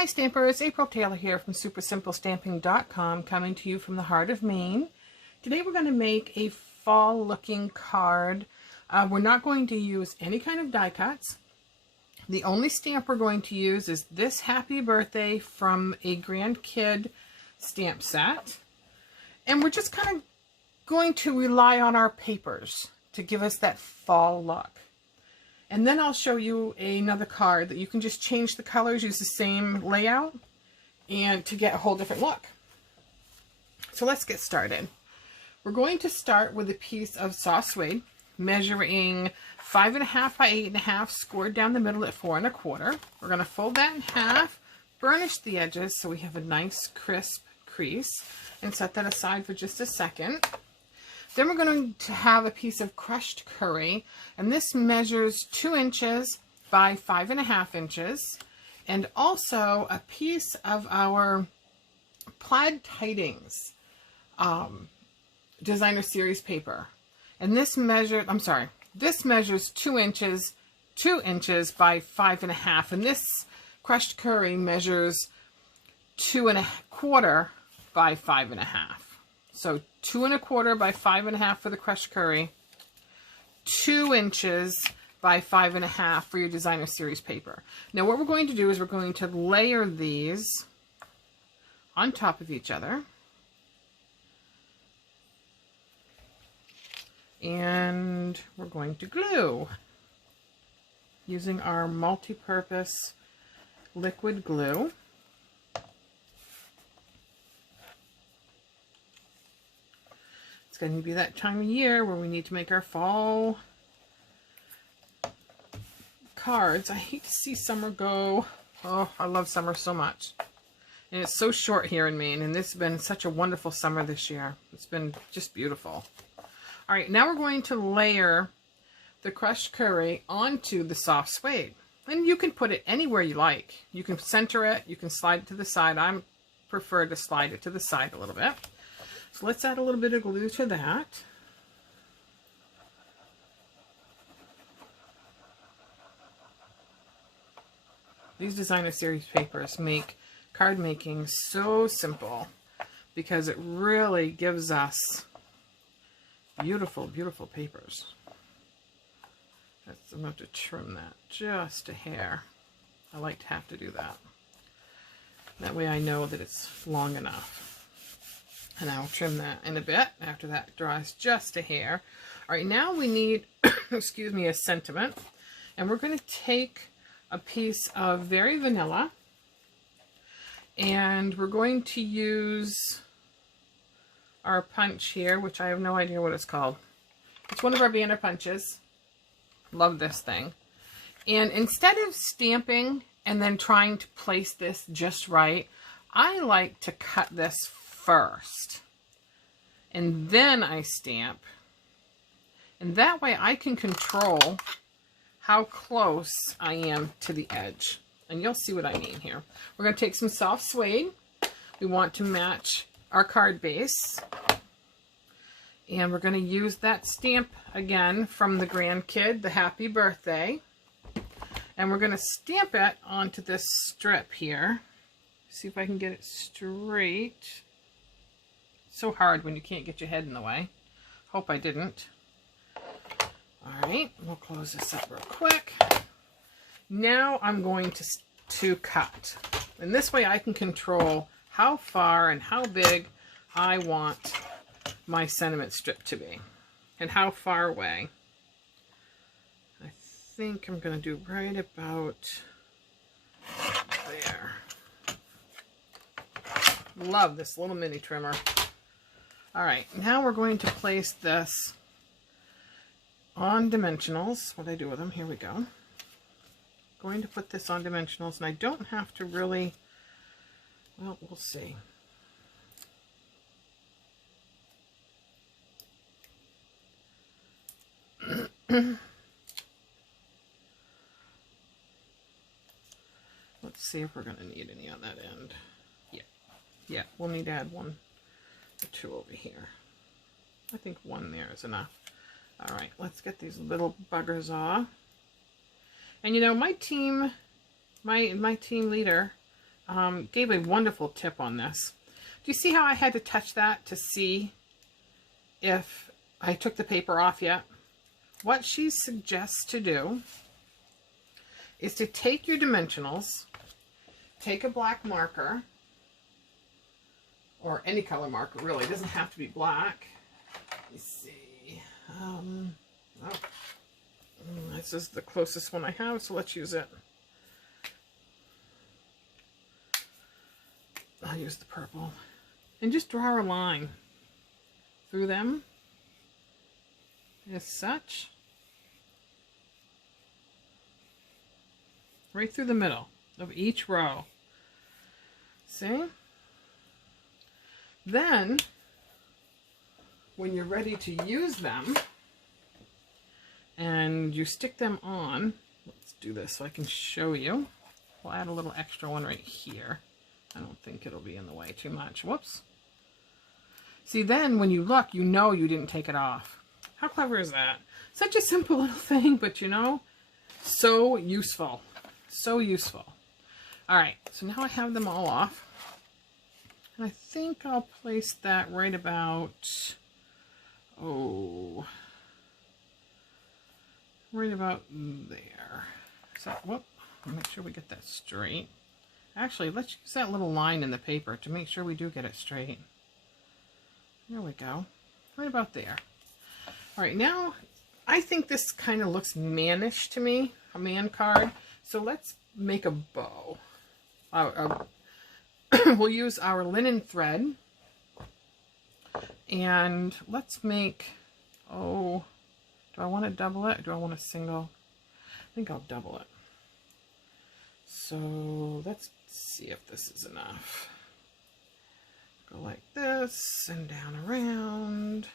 Hi Stampers, April Taylor here from SuperSimpleStamping.com, coming to you from the heart of Maine. Today we're going to make a fall looking card. We're not going to use any kind of die cuts. The only stamp we're going to use is this Happy Birthday from a Grand Kid stamp set. And we're just kind of going to rely on our papers to give us that fall look. And then I'll show you another card that you can just change the colors, use the same layout, and to get a whole different look. So let's get started. We're going to start with a piece of soft suede, measuring 5.5 by 8.5, scored down the middle at 4 1/4. We're going to fold that in half, burnish the edges so we have a nice crisp crease, and set that aside for just a second. Then we're going to have a piece of crushed curry, and this measures 2 inches by 5.5 inches, and also a piece of our Plaid Tidings designer series paper. And this measures 2 inches by 5.5, and this crushed curry measures 2 1/4 by 5.5. So 2 1/4 by 5.5 for the crushed curry, 2 inches by 5.5 for your designer series paper. Now what we're going to do is we're going to layer these on top of each other. And we're going to glue using our multi-purpose liquid glue. It's going to be that time of year where we need to make our fall cards. I hate to see summer go. Oh, I love summer so much. And it's so short here in Maine, and this has been such a wonderful summer this year. It's been just beautiful. All right, now we're going to layer the crushed curry onto the soft suede. And you can put it anywhere you like. You can center it, you can slide it to the side. I prefer to slide it to the side a little bit. So let's add a little bit of glue to that. These designer series papers make card making so simple because it really gives us beautiful, beautiful papers. I'm going to trim that just a hair. I like to have to do that. That way I know that it's long enough. And I'll trim that in a bit after that dries just a hair. All right, now we need, excuse me, a sentiment. And we're going to take a piece of Very Vanilla. And we're going to use our punch here, which I have no idea what it's called. It's one of our banner punches. Love this thing. And instead of stamping and then trying to place this just right, I like to cut this first. And then I stamp. And that way I can control how close I am to the edge. And you'll see what I mean here. We're going to take some soft suede. We want to match our card base. And we're going to use that stamp again from the Grand Kid, the Happy Birthday. And we're going to stamp it onto this strip here. See if I can get it straight. It's so hard when you can't get your head in the way. Hope I didn't. Alright, we'll close this up real quick. Now I'm going to cut. And this way I can control how far and how big I want my sentiment strip to be and how far away. I think I'm going to do right about there. Love this little mini trimmer. All right, now we're going to place this on Dimensionals. What do I do with them? Here we go. Going to put this on Dimensionals, and I don't have to really, well, we'll see. Let's see if we're going to need any on that end. Yeah, we'll need to add 1 or 2 over here. I think 1 there is enough. All right, let's get these little buggers off. And you know, my team leader gave a wonderful tip on this. Do you see how I had to touch that to see if I took the paper off yet? What she suggests to do is to take your dimensionals, take a black marker, or any color marker really, it doesn't have to be black. Let me see. This is the closest one I have, so let's use it. I'll use the purple. And just draw a line through them as such. Right through the middle of each row. See? Then, when you're ready to use them, and you stick them on, let's do this so I can show you. We'll add a little extra one right here. I don't think it'll be in the way too much. Whoops. See, then when you look, you know you didn't take it off. How clever is that? Such a simple little thing, but you know, so useful. So useful. All right, so now I have them all off. And I think I'll place that right about, right about there. So, whoop, make sure we get that straight. Actually, let's use that little line in the paper to make sure we do get it straight. There we go. Right about there. All right, now I think this kind of looks mannish to me, a man card. So let's make a bow. We'll use our linen thread. And let's make, do I want to double it or do I want a single? I think I'll double it. So let's see if this is enough. Go like this and down around,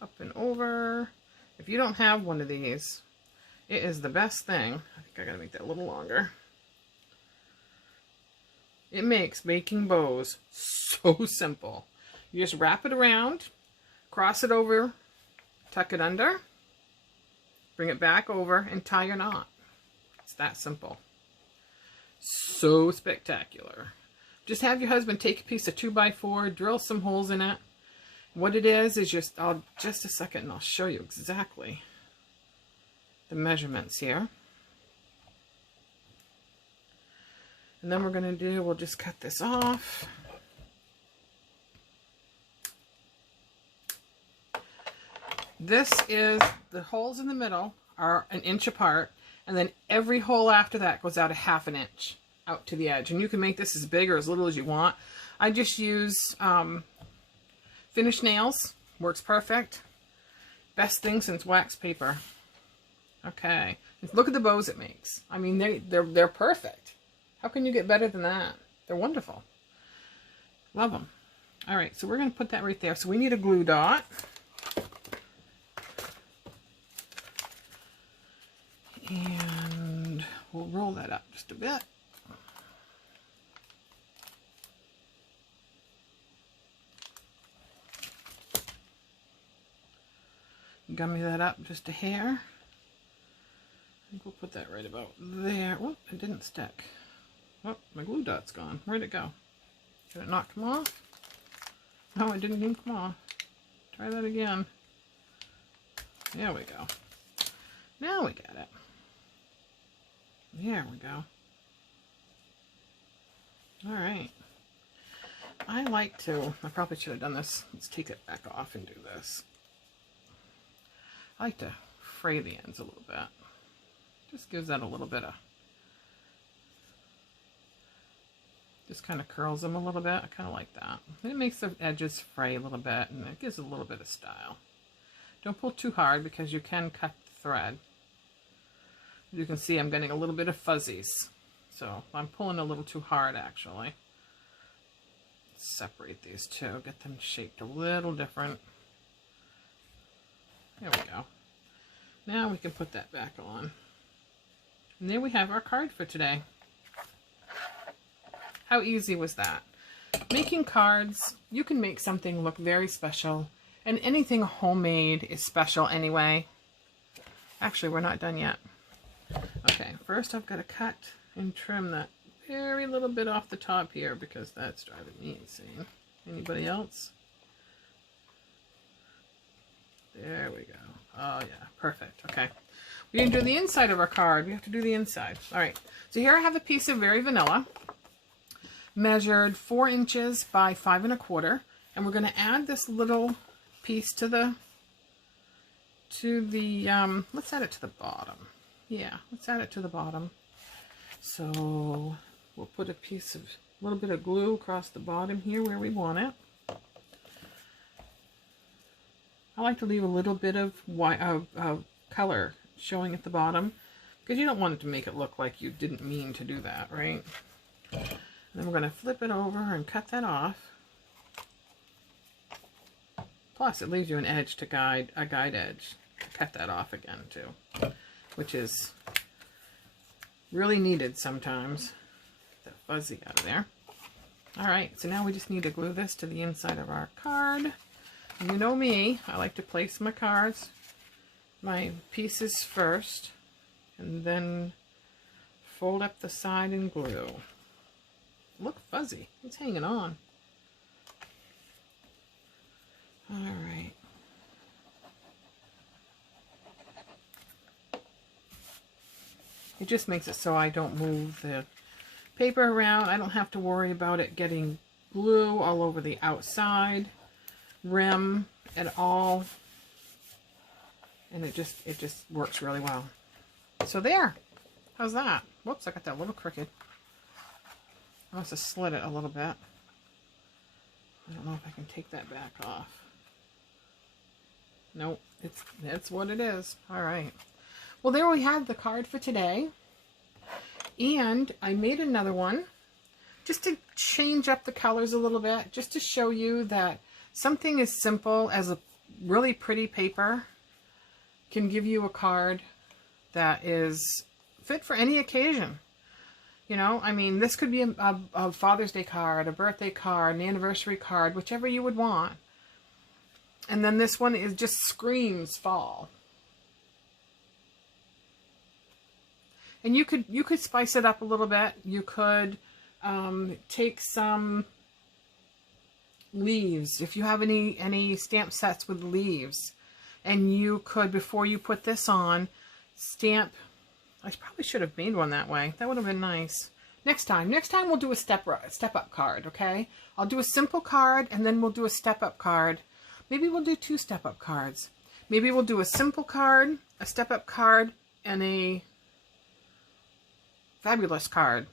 up and over. If you don't have one of these, it is the best thing. I think I gotta make that a little longer. It makes making bows so simple. You just wrap it around, cross it over, tuck it under, bring it back over, and tie your knot. It's that simple. So spectacular. Just have your husband take a piece of 2x4, drill some holes in it. What it is just, just a second and I'll show you exactly the measurements here. And then we'll just cut this off. This is, the holes in the middle are 1 inch apart, and then every hole after that goes out a 1/2 inch out to the edge. And you can make this as big or as little as you want. I just use finished nails. Works perfect. Best thing since wax paper. Okay. Look at the bows it makes. I mean, they're perfect. How can you get better than that? They're wonderful. Love them. All right, so we're going to put that right there. So we need a glue dot. And we'll roll that up just a bit. Gummy that up just a hair. I think we'll put that right about there. Whoop, it didn't stick. Oh, my glue dot's gone. Where'd it go? Did it not come off? No, it didn't even come off. Try that again. There we go. Now we got it. There we go. All right. I probably should have done this. Let's take it back off and do this. I like to fray the ends a little bit. Just gives that a little bit of, just kind of curls them a little bit. I kind of like that. And it makes the edges fray a little bit, and it gives it a little bit of style. Don't pull too hard because you can cut the thread. As you can see, I'm getting a little bit of fuzzies. So I'm pulling a little too hard, actually. Separate these two, get them shaped a little different. There we go. Now we can put that back on. And there we have our card for today. How easy was that? Making cards, you can make something look very special, and anything homemade is special anyway. Actually, we're not done yet. Okay, first I've got to cut and trim that very little bit off the top here because that's driving me insane. Anybody else? There we go. Oh yeah, perfect. Okay. We can do the inside of our card. We have to do the inside. All right. So here I have a piece of Very Vanilla, measured 4 inches by 5 1/4, and we're going to add this little piece to the let's add it to the bottom. Yeah, let's add it to the bottom. So we'll put a little bit of glue across the bottom here where we want it. I like to leave a little bit of white color showing at the bottom because you don't want it to make it look like you didn't mean to do that, right? And then we're going to flip it over and cut that off. Plus, it leaves you an edge to guide edge to cut that off again too, which is really needed sometimes. Get that fuzzy out of there. All right, so now we just need to glue this to the inside of our card. And you know me, I like to place my cards, my pieces first, and then fold up the side and glue. Look fuzzy. It's hanging on. All right. It just makes it so I don't move the paper around. I don't have to worry about it getting glue all over the outside rim at all. And it just works really well. So there. How's that? Whoops, I got that a little crooked. I must have slid it a little bit. I don't know if I can take that back off. Nope, it's what it is. All right. Well, there we have the card for today. And I made another one just to change up the colors a little bit, just to show you that something as simple as a really pretty paper can give you a card that is fit for any occasion. You know, I mean, this could be a Father's Day card, a birthday card, an anniversary card, whichever you would want. And then this one is just screams fall. And you could spice it up a little bit. You could take some leaves, if you have any stamp sets with leaves, and you could, before you put this on, stamp. I probably should have made one that way. That would have been nice. Next time we'll do a step up card, okay? I'll do a simple card and then we'll do a step up card. Maybe we'll do 2 step up cards. Maybe we'll do a simple card, a step up card, and a fabulous card.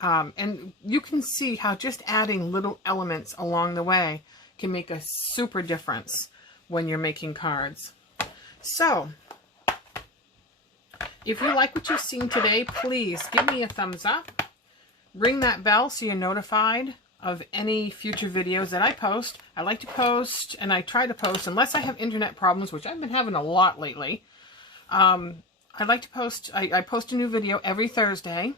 And you can see how just adding little elements along the way can make a super difference when you're making cards. So, if you like what you've seen today, please give me a thumbs up. Ring that bell so you're notified of any future videos that I post. I like to post, and I try to post, unless I have internet problems, which I've been having a lot lately. I like to post, I post a new video every Thursday.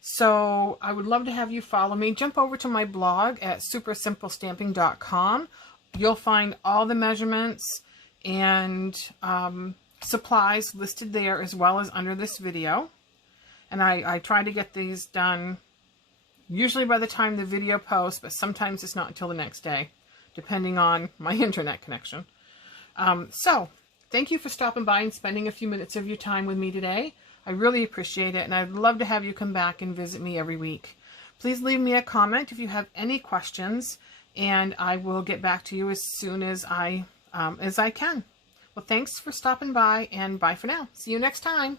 So I would love to have you follow me. Jump over to my blog at supersimplestamping.com. You'll find all the measurements and supplies listed there, as well as under this video. And I try to get these done usually by the time the video posts, but sometimes it's not until the next day, depending on my internet connection. So thank you for stopping by and spending a few minutes of your time with me today. I really appreciate it, and I'd love to have you come back and visit me every week. Please leave me a comment if you have any questions, and I will get back to you as soon as I can. Well, thanks for stopping by, and bye for now. See you next time.